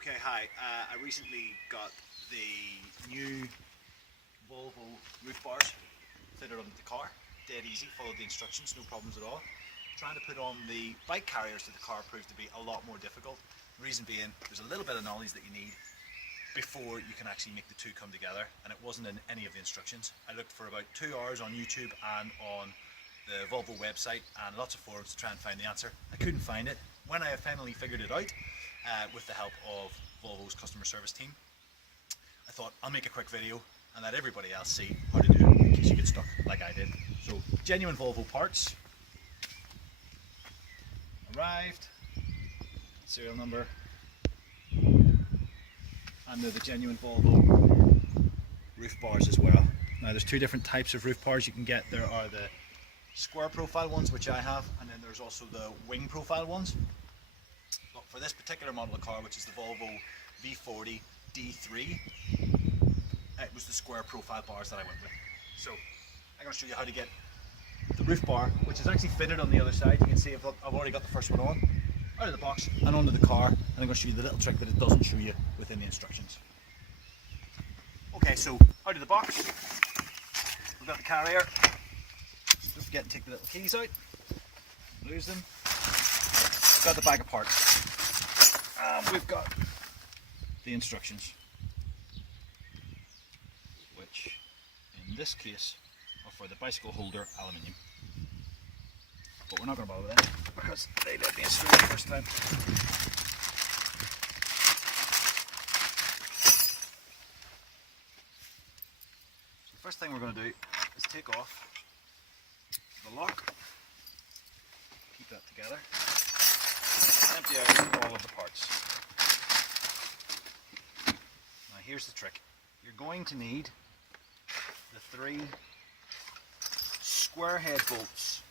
Okay, hi. I recently got the new Volvo roof bars fitted onto the car. Dead easy, followed the instructions, no problems at all. Trying to put on the bike carriers to the car proved to be a lot more difficult. Reason being, there's a little bit of knowledge that you need before you can actually make the two come together, and it wasn't in any of the instructions. I looked for about 2 hours on YouTube and on the Volvo website and lots of forums to try and find the answer. I couldn't find it. When I finally figured it out, with the help of Volvo's customer service team, I thought I'll make a quick video and let everybody else see how to do it in case you get stuck like I did. So, genuine Volvo parts arrived, serial number, and they're the genuine Volvo roof bars as well. Now there's two different types of roof bars you can get. There are the square profile ones, which I have, and then there's also the wing profile ones. But for this particular model of car, which is the Volvo V40 D3, it was the square profile bars that I went with. So I'm going to show you how to get the roof bar, which is actually fitted on the other side. You can see I've already got the first one on, out of the box and onto the car, and I'm going to show you the little trick that it doesn't show you within the instructions. Okay, so out of the box, we've got the carrier. Don't forget to take the little keys out, lose them. We've got the bag of parts, and we've got the instructions, which in this case are for the bicycle holder aluminium. But we're not going to bother with that because they let me install it the first time. So the first thing we're going to do is take off the lock, keep that together, and empty out all of the parts. Now here's the trick. You're going to need the 3 square head bolts.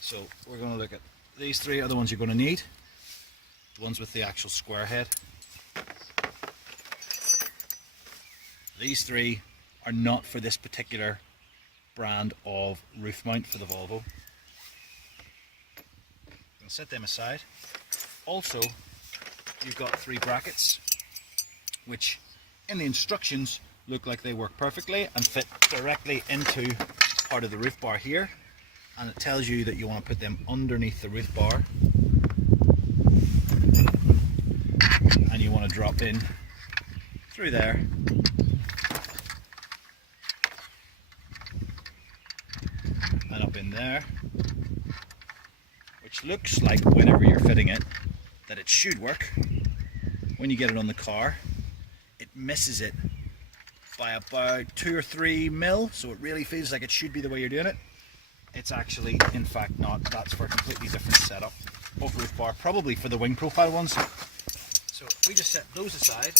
So we're going to look at these 3 are the ones you're going to need. The ones with the actual square head. These 3 are not for this particular brand of roof mount for the Volvo. I'm going to set them aside. Also, you've got 3 brackets, which in the instructions look like they work perfectly and fit directly into part of the roof bar here. And it tells you that you want to put them underneath the roof bar, and you want to drop in through there and up in there, which looks like whenever you're fitting it that it should work. When you get it on the car, it misses it by about 2 or 3 mil, so it really feels like it should be the way you're doing it. It's actually, in fact, not. That's for a completely different setup of roof bar, probably for the wing profile ones. So we just set those aside,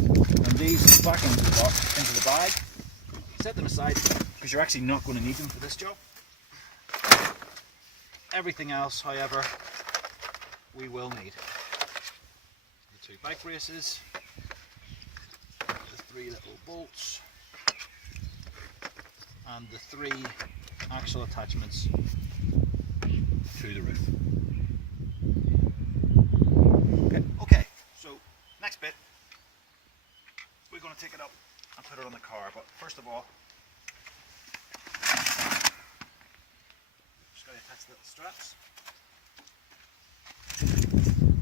and these back into the bag. Set them aside because you're actually not going to need them for this job. Everything else, however, we will need. The 2 bike braces, the 3 little bolts, and the 3 axle attachments to the roof. Okay, so next bit, we're going to take it up and put it on the car, but first of all, just got to attach the little straps.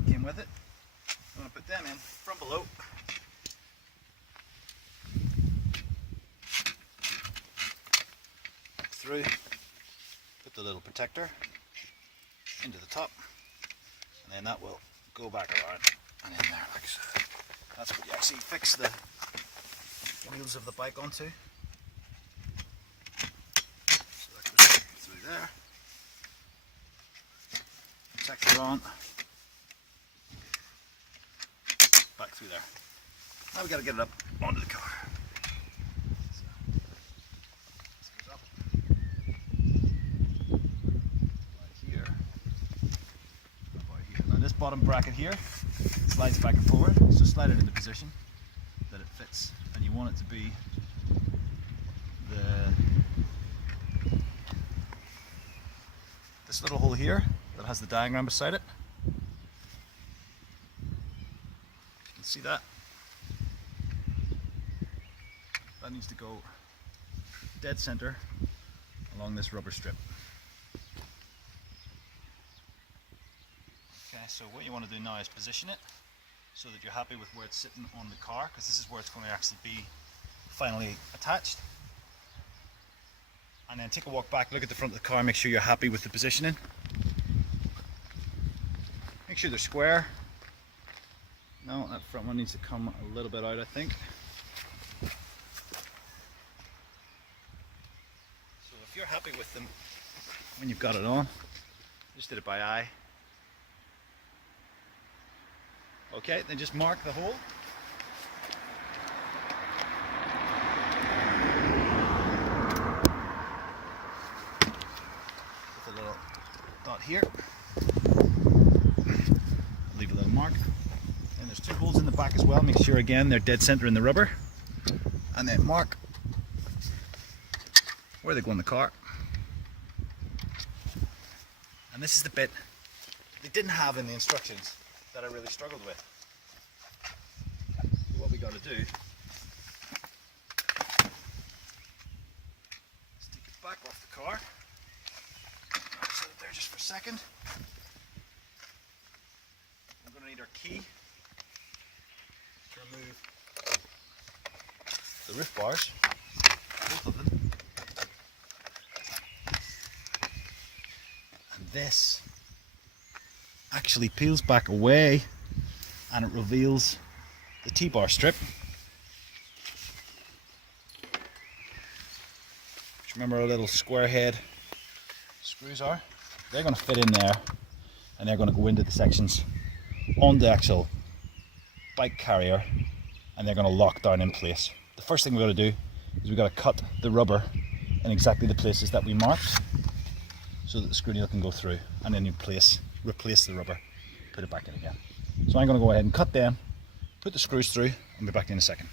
Came with it. I'm going to put them in from below. Through, put the little protector into the top, and then that will go back around and in there like so. That's what you actually fix the wheels of the bike onto. So that goes through there, protector on, back through there. Now we've got to get it up onto the car. Bottom bracket here slides back and forward, so slide it into position that it fits, and you want it to be the this little hole here that has the diagram beside it. You can see that. That needs to go dead center along this rubber strip. Okay, so what you want to do now is position it so that you're happy with where it's sitting on the car, because this is where it's going to actually be finally attached. And then take a walk back, look at the front of the car, make sure you're happy with the positioning. Make sure they're square. No, that front one needs to come a little bit out, I think. So if you're happy with them when you've got it on, just did it by eye. Okay, then just mark the hole. With a little dot here. Leave a little mark. And there's two holes in the back as well. Make sure again they're dead center in the rubber. And then mark where they go in the car. And this is the bit they didn't have in the instructions that I really struggled with. What we got to do is take it back off the car. Set it there just for a second. I'm going to need our key to remove the roof bars, both of them. And this actually peels back away and it reveals the T-bar strip. Remember our little square head screws are? They're going to fit in there and they're going to go into the sections on the actual bike carrier and they're going to lock down in place. The first thing we've got to do is we've got to cut the rubber in exactly the places that we marked so that the screw nail can go through, and then you replace the rubber, put it back in again. So I'm going to go ahead and cut them, put the screws through, and be back in a second.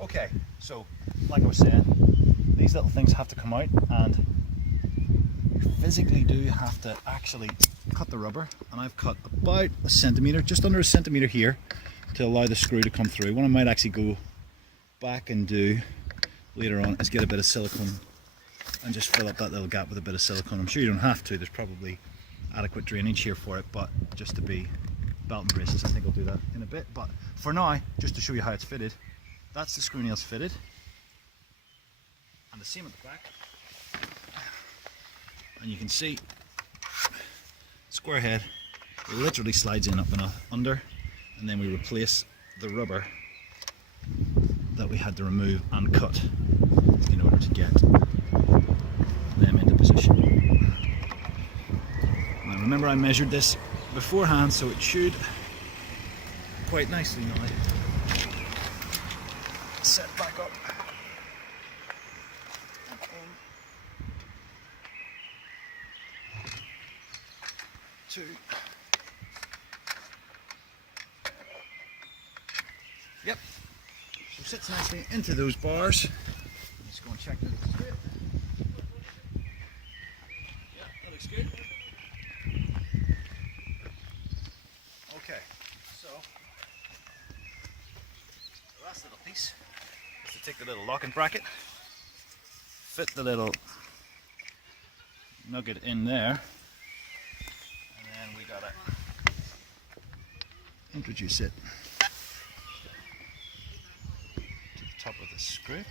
Okay, so like I was saying, these little things have to come out, and you physically do have to actually cut the rubber, and I've cut about a centimetre, just under a centimetre here, to allow the screw to come through. What I might actually go back and do later on is get a bit of silicone and just fill up that little gap with a bit of silicone. I'm sure you don't have to, there's probably adequate drainage here for it, but just to be belt and braces, I think I'll do that in a bit. But for now, just to show you how it's fitted, that's the screw nails fitted, and the same at the back. And you can see square head, it literally slides in up and under, and then we replace the rubber that we had to remove and cut in order to get them into position. Now remember, I measured this beforehand, so it should quite nicely now set back up and in to yep, so it sits nicely into those bars. Let's go and check that it's good. Yeah, that looks good. Okay, so the last little piece is to take the little locking bracket, fit the little nugget in there, and then we gotta introduce it to the top of the screw.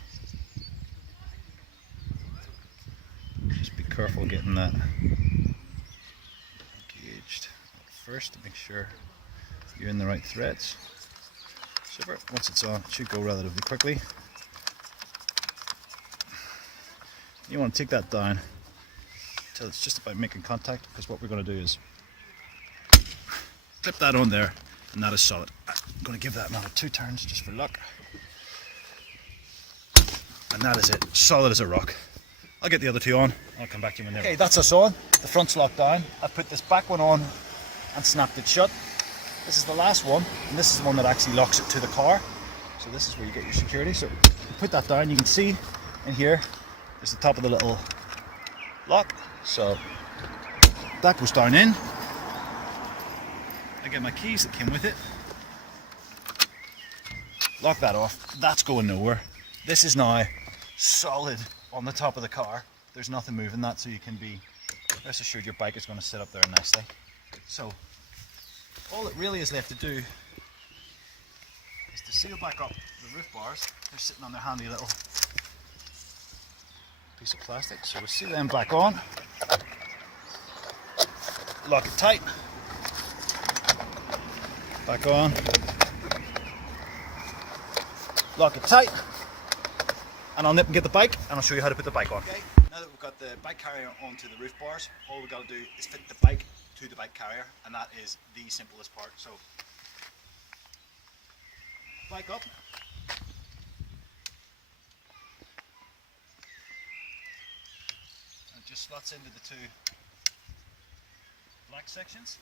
Just be careful getting that engaged first to make sure you're in the right threads. Super. Once it's on, it should go relatively quickly. You want to take that down until it's just about making contact, because what we're going to do is clip that on there, and that is solid. I'm going to give that another 2 turns just for luck. And that is it, solid as a rock. I'll get the other 2 on, I'll come back to you when they're okay, that's us on. The front's locked down. I've put this back one on and snapped it shut. This is the last one, and this is the one that actually locks it to the car. So this is where you get your security. So put that down, you can see in here, there's the top of the little lock. So that goes down in. I get my keys that came with it. Lock that off. That's going nowhere. This is now solid on the top of the car. There's nothing moving that, so you can be rest assured your bike is going to sit up there nicely. So all it really is left to do is to seal back up the roof bars. They're sitting on their handy little piece of plastic, so we'll seal them back on. Lock it tight. Back on. Lock it tight. And I'll nip and get the bike and I'll show you how to put the bike on. Okay, now that we've got the bike carrier onto the roof bars, all we've got to do is fit the bike to the bike carrier, and that is the simplest part. So, bike up. And it just slots into the two black sections.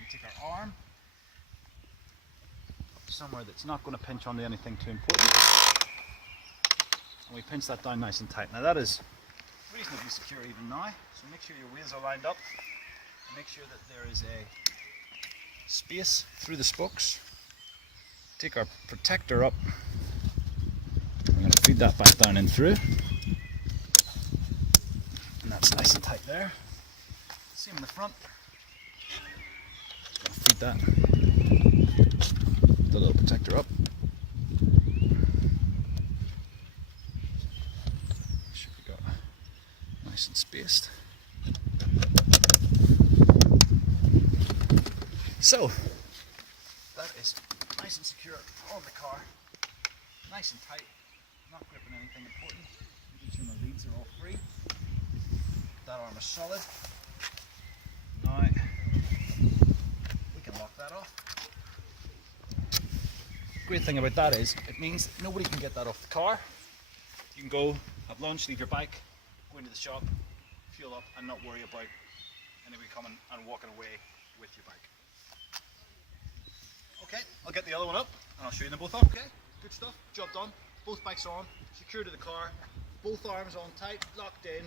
We take our arm somewhere that's not going to pinch onto anything too important, and we pinch that down nice and tight. Now that is reasonably secure even now, so make sure your wheels are lined up, and make sure that there is a space through the spokes. Take our protector up, we're going to feed that back down in through, and that's nice and tight there. Same in the front. Just going to feed that the little protector up. Should be got nice and spaced. So that is nice and secure on the car, nice and tight, not gripping anything important. Making sure my leads are all free. That arm is solid. Now we can lock that off. Great thing about that is it means nobody can get that off the car. You can go, have lunch, leave your bike, go into the shop, fuel up, and not worry about anybody coming and walking away with your bike. Okay, I'll get the other one up and I'll show you them both up. Okay, good stuff, job done. Both bikes on, secure to the car, both arms on tight, locked in,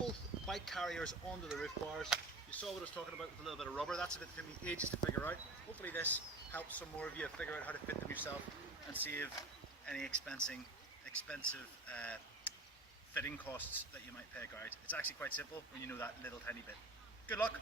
both bike carriers onto the roof bars. You saw what I was talking about with a little bit of rubber. That's a bit took me ages to figure out. Hopefully this helps some more of you figure out how to fit them yourself and save any expensive fitting costs that you might pay out. It's actually quite simple when you know that little tiny bit. Good luck!